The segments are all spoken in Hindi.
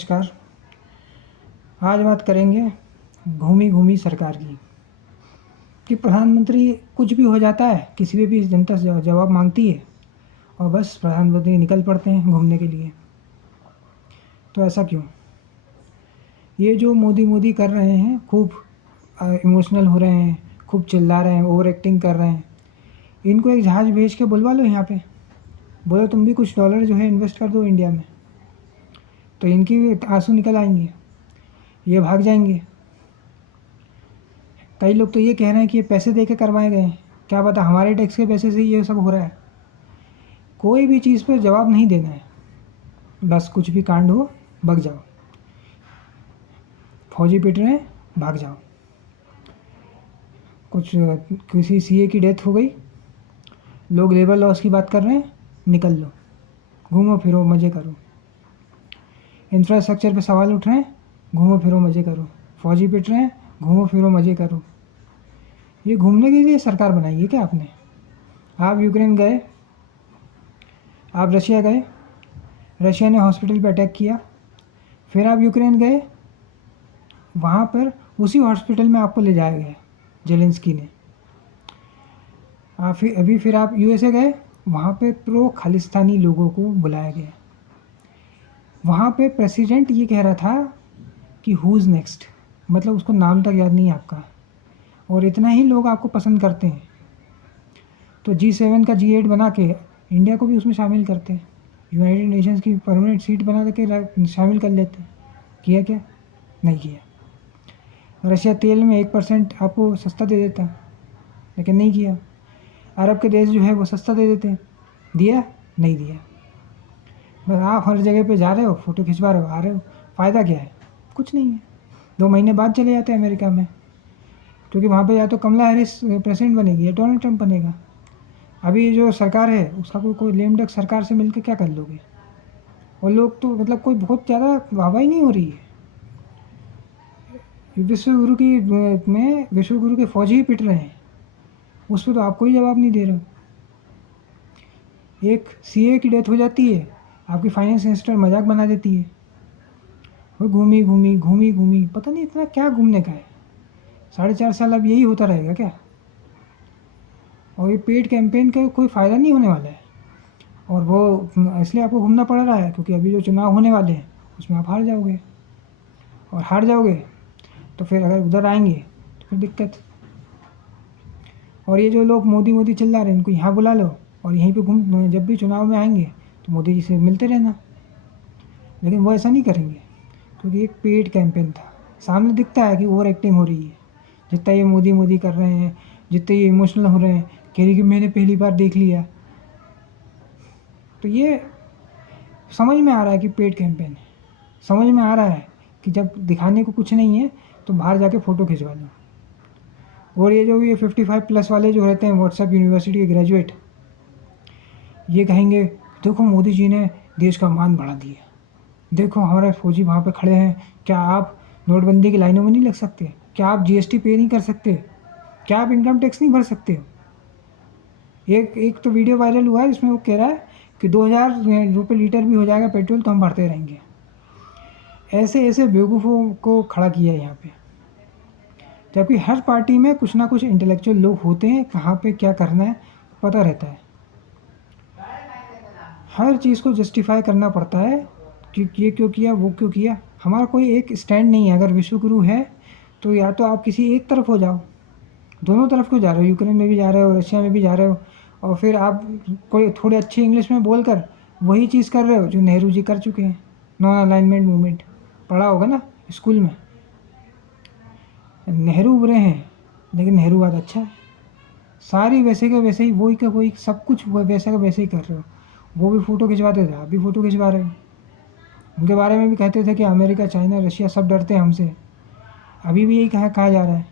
नमस्कार। आज बात करेंगे घूमी घूमी सरकार की कि प्रधानमंत्री कुछ भी हो जाता है, किसी भी जनता से जवाब मांगती है और बस प्रधानमंत्री निकल पड़ते हैं घूमने के लिए। तो ऐसा क्यों? ये जो मोदी मोदी कर रहे हैं, खूब इमोशनल हो रहे हैं, खूब चिल्ला रहे हैं, ओवर एक्टिंग कर रहे हैं। इनको एक जहाज़ भेज के बुलवा लो यहाँ पे, बोलो तुम भी कुछ डॉलर जो है इन्वेस्ट कर दो इंडिया में, तो इनकी भी आंसू निकल आएंगे, ये भाग जाएंगे। कई लोग तो ये कह रहे हैं कि ये पैसे दे के करवाए गए हैं, क्या पता हमारे टैक्स के पैसे से ये सब हो रहा है। कोई भी चीज़ पर जवाब नहीं देना है, बस कुछ भी कांड हो भाग जाओ। फौजी पिट रहे हैं, भाग जाओ। किसी सीए की डेथ हो गई, लोग लेबर लॉस की बात कर रहे हैं, निकल लो, घूमो फिरो मज़े करो। इंफ्रास्ट्रक्चर पे सवाल उठ रहे हैं, घूमो फिरो मज़े करो। फौजी पिट रहे हैं, घूमो फिरो मज़े करो। ये घूमने के लिए सरकार बनाई है क्या आपने? आप यूक्रेन गए, आप रशिया गए, रशिया ने हॉस्पिटल पर अटैक किया, फिर आप यूक्रेन गए, वहाँ पर उसी हॉस्पिटल में आपको ले जाया गया जेलेंस्की ने। फिर आप यूएसए गए, वहाँ पे प्रो खालिस्तानी लोगों को बुलाया गया। वहाँ पे प्रेसिडेंट ये कह रहा था कि हु इज़ नेक्स्ट, मतलब उसको नाम तक याद नहीं है आपका, और इतना ही लोग आपको पसंद करते हैं तो G7 का G8 बना के इंडिया को भी उसमें शामिल करते हैं, यूनाइटेड नेशंस की परमानेंट सीट बना के शामिल कर लेते हैं। किया क्या? नहीं किया। रशिया तेल में 1% आपको सस्ता दे देता, लेकिन नहीं किया। अरब के देश जो है वो सस्ता दे देते हैं, दिया? नहीं दिया। बस आप हर जगह पे जा रहे हो, फ़ोटो खिंचवा रहे हो, आ रहे हो, फ़ायदा क्या है? कुछ नहीं है। 2 महीने बाद चले जाते हैं अमेरिका में, क्योंकि वहाँ पे या तो कमला हैरिस प्रेसिडेंट बनेगी या डोनाल्ड ट्रंप बनेगा। अभी जो सरकार है उसका कोई लेम डक सरकार से मिलकर क्या कर लोगे? और लोग तो मतलब कोई बहुत ज़्यादा वाहवाही नहीं हो रही है। विश्वगुरु के फौजी ही पिट रहे हैं, उस पर तो आप कोई जवाब नहीं दे रहे हो। एक सीए की डेथ हो जाती है, आपकी फाइनेंस मिनिस्टर मजाक बना देती है, वो घूमी घूमी, पता नहीं इतना क्या घूमने का है। 4.5 साल अब यही होता रहेगा क्या? और ये पेड कैंपेन का कोई फ़ायदा नहीं होने वाला है, और वो इसलिए आपको घूमना पड़ रहा है क्योंकि अभी जो चुनाव होने वाले हैं उसमें आप हार जाओगे, और हार जाओगे तो फिर अगर उधर आएंगे तो फिर दिक्कत। और ये जो लोग मोदी मोदी चिल्ला रहे हैं, इनको यहाँ बुला लो और यहीं पे घूम, जब भी चुनाव में आएंगे तो मोदी जी से मिलते रहना। लेकिन वो ऐसा नहीं करेंगे क्योंकि एक पेड कैंपेन था, सामने दिखता है कि ओवर एक्टिंग हो रही है। जितना ये मोदी मोदी कर रहे हैं, जितने ये इमोशनल हो रहे हैं, कह रही कि मैंने पहली बार देख लिया, तो ये समझ में आ रहा है कि पेड कैंपेन है। समझ में आ रहा है कि जब दिखाने को कुछ नहीं है तो बाहर जाके फ़ोटो खिंचवा लो। और ये जो ये 55+ वाले जो रहते हैं व्हाट्सएप यूनिवर्सिटी के ग्रेजुएट, ये कहेंगे देखो मोदी जी ने देश का मान बढ़ा दिया, देखो हमारे फौजी वहाँ पे खड़े हैं, क्या आप नोटबंदी की लाइनों में नहीं लग सकते? क्या आप जीएसटी पे नहीं कर सकते? क्या आप इनकम टैक्स नहीं भर सकते हो? एक तो वीडियो वायरल हुआ है जिसमें वो कह रहा है कि 2000 रुपये लीटर भी हो जाएगा पेट्रोल तो हम भरते रहेंगे। ऐसे ऐसे बेवकूफ़ों को खड़ा किया है यहाँ पे, जबकि हर पार्टी में कुछ ना कुछ इंटेलेक्चुअल लोग होते हैं, कहाँ पे क्या करना है पता रहता है। हर चीज़ को जस्टिफाई करना पड़ता है कि ये क्यों किया, वो क्यों किया। हमारा कोई एक स्टैंड नहीं है। अगर विश्वगुरु है तो या तो आप किसी एक तरफ हो जाओ, दोनों तरफ क्यों जा रहे हो? यूक्रेन में भी जा रहे हो, रशिया में भी जा रहे हो, और फिर आप कोई थोड़ी अच्छी इंग्लिश में बोलकर वही चीज़ कर रहे हो जो नेहरू जी कर चुके हैं। नॉन अलाइनमेंट मूवमेंट पढ़ा होगा ना स्कूल में। नेहरू बुरे हैं लेकिन नेहरूवाद अच्छा है। सारी वैसे के वैसे ही, वही का वही, सब कुछ वैसा का वैसे ही कर रहे हो। वो भी फ़ोटो खिंचवाते थे, आप भी फ़ोटो खिंचवा रहे हो। उनके बारे में भी कहते थे कि अमेरिका, चाइना, रशिया सब डरते हैं हमसे। अभी भी यही कहा जा रहा है।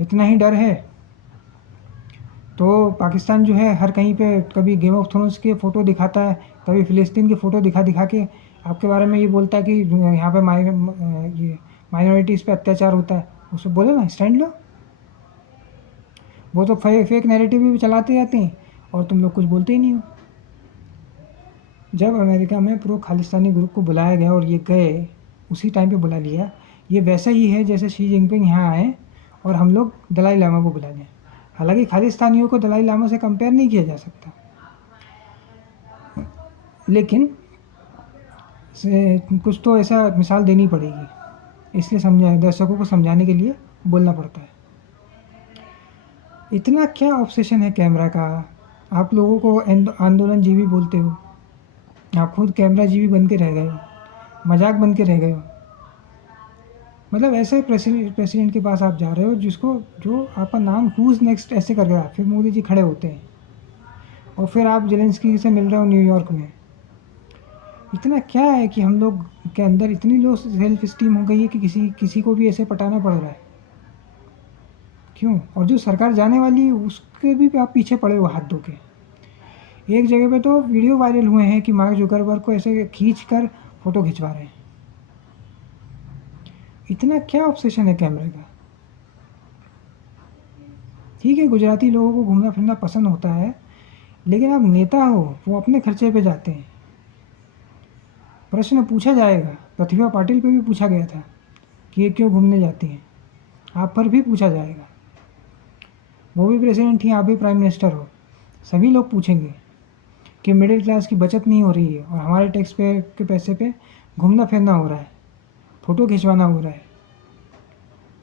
इतना ही डर है तो पाकिस्तान जो है हर कहीं पे कभी गेम ऑफ थ्रोन्स के फ़ोटो दिखाता है, कभी फ़िलिस्तीन की फ़ोटो दिखा दिखा के आपके बारे में ये बोलता है कि यहाँ पे ये माइनॉरिटीज़ पे अत्याचार होता है। उसको बोलो ना, स्टैंड लो। वो तो फेक नैरेटिव भी चलाते रहते हैं और तुम लोग कुछ बोलते ही नहीं हो। जब अमेरिका में प्रो खालिस्तानी ग्रुप को बुलाया गया और ये गए, उसी टाइम पे बुला लिया। ये वैसा ही है जैसे शी जिनपिंग यहाँ आए और हम लोग दलाई लामा को बुला लें। हालांकि खालिस्तानियों को दलाई लामा से कंपेयर नहीं किया जा सकता, लेकिन कुछ तो ऐसा मिसाल देनी पड़ेगी, इसलिए दर्शकों को समझाने के लिए बोलना पड़ता है। इतना क्या ऑब्सेशन है कैमरा का? आप लोगों को आंदोलन जीवी बोलते हो, आप खुद कैमरा जीवी बन के रह गए हो, मजाक बन के रह गए हो। मतलब ऐसे प्रेसिडेंट के पास आप जा रहे हो जो आपका नाम हुज नेक्स्ट ऐसे कर रहा, फिर मोदी जी खड़े होते हैं और फिर आप जेलेंस्की से मिल रहे हो न्यूयॉर्क में। इतना क्या है कि हम लोग के अंदर इतनी लो सेल्फ स्टीम हो गई है कि किसी को भी ऐसे पटाना पड़ रहा है? क्यों? और जो सरकार जाने वाली है उसके भी आप पीछे पड़े हो हाथ धो के। एक जगह पे तो वीडियो वायरल हुए हैं कि मार्क जुकरबर्ग को ऐसे खींच कर फोटो खिंचवा रहे हैं। इतना क्या ऑब्सेशन है कैमरे का? ठीक है, गुजराती लोगों को घूमना फिरना पसंद होता है, लेकिन आप नेता हो, वो अपने खर्चे पे जाते हैं। प्रश्न पूछा जाएगा, प्रतिभा पाटिल पे भी पूछा गया था कि ये क्यों घूमने जाती हैं, आप पर भी पूछा जाएगा। वो भी प्रेसिडेंट ही, आप भी प्राइम मिनिस्टर हो, सभी लोग पूछेंगे कि मिडिल क्लास की बचत नहीं हो रही है और हमारे टैक्स पे के पैसे पे घूमना फिरना हो रहा है, फ़ोटो खिंचवाना हो रहा है,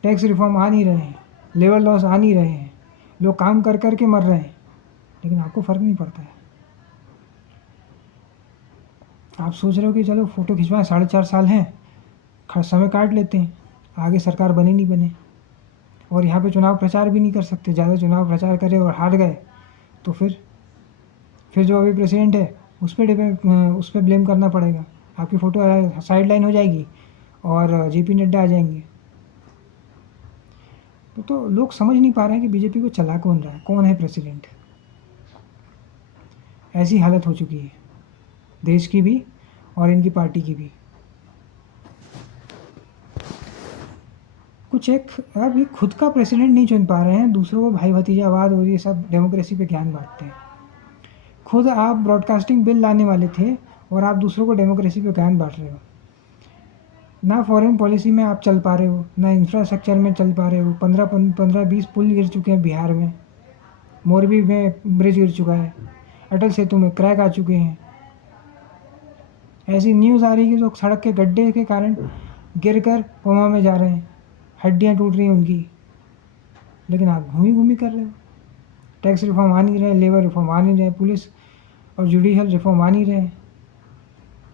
टैक्स रिफॉर्म आ नहीं रहे हैं, लेबर लॉस आ नहीं रहे हैं, लोग काम कर कर के मर रहे हैं, लेकिन आपको फ़र्क नहीं पड़ता है। आप सोच रहे हो कि चलो फ़ोटो खिंचवाएं, 4.5 साल हैं, समय काट लेते हैं, आगे सरकार बने नहीं बने, और यहाँ पे चुनाव प्रचार भी नहीं कर सकते। ज़्यादा चुनाव प्रचार करें और हार गए तो फिर जो अभी प्रेसिडेंट है उस पर ब्लेम करना पड़ेगा। आपकी फ़ोटो साइड लाइन हो जाएगी और जेपी नड्डा आ जाएंगे। तो लोग समझ नहीं पा रहे हैं कि बीजेपी को चला कौन रहा है, कौन है प्रेसिडेंट। ऐसी हालत हो चुकी है देश की भी और इनकी पार्टी की भी। कुछ एक अभी खुद का प्रेसिडेंट नहीं चुन पा रहे हैं, दूसरों को भाई भतीजावाद और ये सब डेमोक्रेसी पे ज्ञान बांटते हैं। खुद आप ब्रॉडकास्टिंग बिल लाने वाले थे और आप दूसरों को डेमोक्रेसी पे ज्ञान बांट रहे हो। ना फॉरेन पॉलिसी में आप चल पा रहे हो, ना इंफ्रास्ट्रक्चर में चल पा रहे हो। 15-20 पुल गिर चुके हैं बिहार में, मोरबी में ब्रिज गिर चुका है, अटल सेतु में क्रैक आ चुके हैं। ऐसी न्यूज़ आ रही है कि लोग सड़क के गड्ढे के कारण गिरकर कोमा में जा रहे हैं, हड्डियाँ टूट रही हैं उनकी, लेकिन आप घूमी कर रहे हो। टैक्स रिफॉर्म आ नहीं रहे, लेबर रिफॉर्म आ नहीं रहे, पुलिस और जुडिशल रिफॉर्म आ नहीं रहे।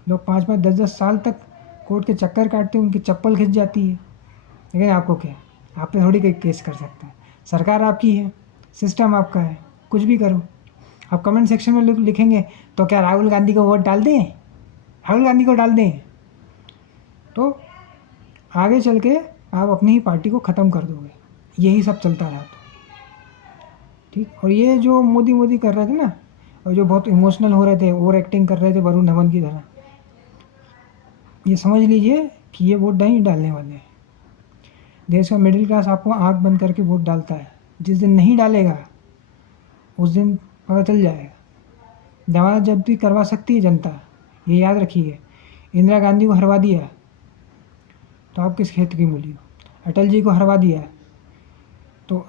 लोग 5-5, 10-10 साल तक कोर्ट के चक्कर काटते हैं, उनकी चप्पल खिंच जाती है, लेकिन आपको क्या, आप पे थोड़ी कोई केस कर सकता है। सरकार आपकी है, सिस्टम आपका है, कुछ भी करो। आप कमेंट सेक्शन में लिखेंगे तो क्या राहुल गांधी को वोट डाल दें, राहुल गांधी को डाल दें, तो आगे चल के आप अपनी ही पार्टी को ख़त्म कर दोगे। यही सब चलता रहा तो ठीक। और ये जो मोदी कर रहे थे ना, और जो बहुत इमोशनल हो रहे थे, ओवर एक्टिंग कर रहे थे वरुण धवन की तरह, ये समझ लीजिए कि ये वोट नहीं डालने वाले हैं। देश का मिडिल क्लास आपको आंख बंद करके वोट डालता है, जिस दिन नहीं डालेगा उस दिन पता चल जाएगा। जमानत जब्ती करवा सकती है जनता, ये याद रखिए। इंदिरा गांधी को हरवा दिया तो आप किस खेत की मूली हो, अटल जी को हरवा दिया तो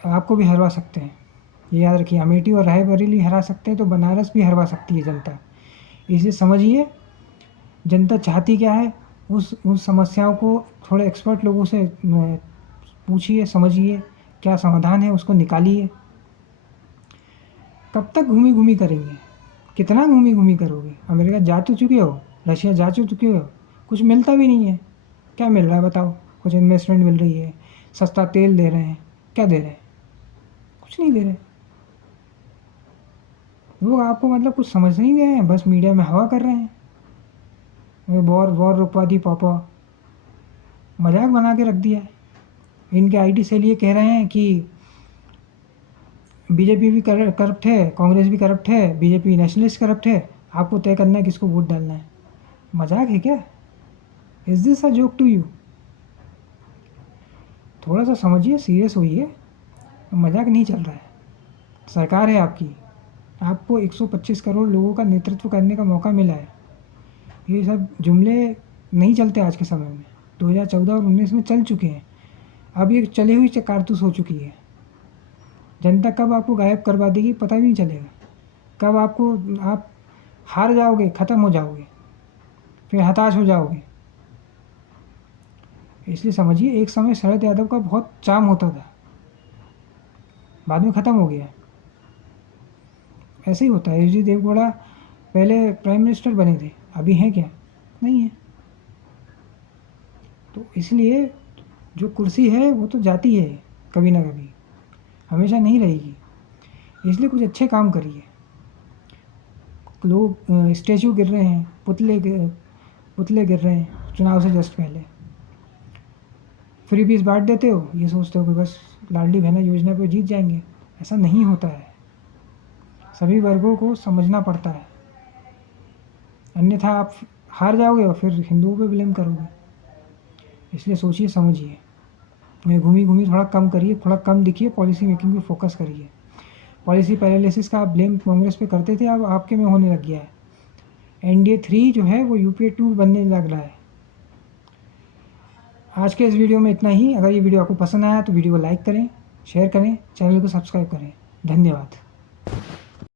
आपको भी हरवा सकते हैं, ये याद रखिए। अमेठी और रायबरेली हरा सकते हैं तो बनारस भी हरवा सकती है जनता। इसे समझिए, जनता चाहती क्या है, उस समस्याओं को थोड़े एक्सपर्ट लोगों से पूछिए, समझिए क्या समाधान है, उसको निकालिए। कब तक घूमी करेंगे, कितना घूमी करोगे? अमेरिका जा तो चुके हो, रशिया जा चुके हो, कुछ मिलता भी नहीं है। क्या मिल रहा है बताओ? कुछ इन्वेस्टमेंट मिल रही है, सस्ता तेल दे रहे हैं, क्या दे रहे हैं? कुछ नहीं दे रहे। लोग आपको मतलब कुछ समझ नहीं रहे हैं, बस मीडिया में हवा कर रहे हैं। वॉर रुकवा दी पापा, मजाक बना के रख दिया है। इनके आईटी सेल ये कह रहे हैं कि बीजेपी भी करप्ट है, कांग्रेस भी करप्ट है, बीजेपी नेशनलिस्ट करप्ट है, आपको तय करना है किसको वोट डालना है। मजाक है क्या? Is this a joke to you? थोड़ा सा समझिए, सीरियस होइए, मजाक नहीं चल रहा है। सरकार है आपकी, आपको 125 करोड़ लोगों का नेतृत्व करने का मौका मिला है। ये सब जुमले नहीं चलते आज के समय में, 2014 और 19 में चल चुके हैं। अब ये चली हुई कारतूस हो चुकी है। जनता कब आपको गायब करवा देगी पता भी नहीं चलेगा, कब आप हार जाओगे, ख़त्म हो जाओगे, फिर हताश हो जाओगे। इसलिए समझिए, एक समय शरद यादव का बहुत चार्म होता था, बाद में ख़त्म हो गया। ऐसे ही होता है। एच डी देवगौड़ा पहले प्राइम मिनिस्टर बने थे, अभी हैं क्या? नहीं है। तो इसलिए जो कुर्सी है वो तो जाती है कभी ना कभी, हमेशा नहीं रहेगी। इसलिए कुछ अच्छे काम करिए। लोग स्टैचू गिर रहे हैं, पुतले गिर रहे हैं चुनाव से जस्ट पहले। फ्री बीस बांट देते हो, ये सोचते हो कि बस लाडली बहना योजना पे जीत जाएंगे। ऐसा नहीं होता है, सभी वर्गों को समझना पड़ता है, अन्यथा आप हार जाओगे और फिर हिंदुओं पे ब्लेम करोगे। इसलिए सोचिए समझिए, घूमी घूमी थोड़ा कम करिए, थोड़ा कम दिखिए, पॉलिसी मेकिंग पे फोकस करिए। पॉलिसी पैरालिसिस का आप ब्लेम कांग्रेस पे करते थे, अब आपके में होने लग गया है। NDA 3 जो है वो UPA 2 बनने लग रहा है। आज के इस वीडियो में इतना ही। अगर ये वीडियो आपको पसंद आया तो वीडियो को लाइक करें, शेयर करें, चैनल को सब्सक्राइब करें। धन्यवाद।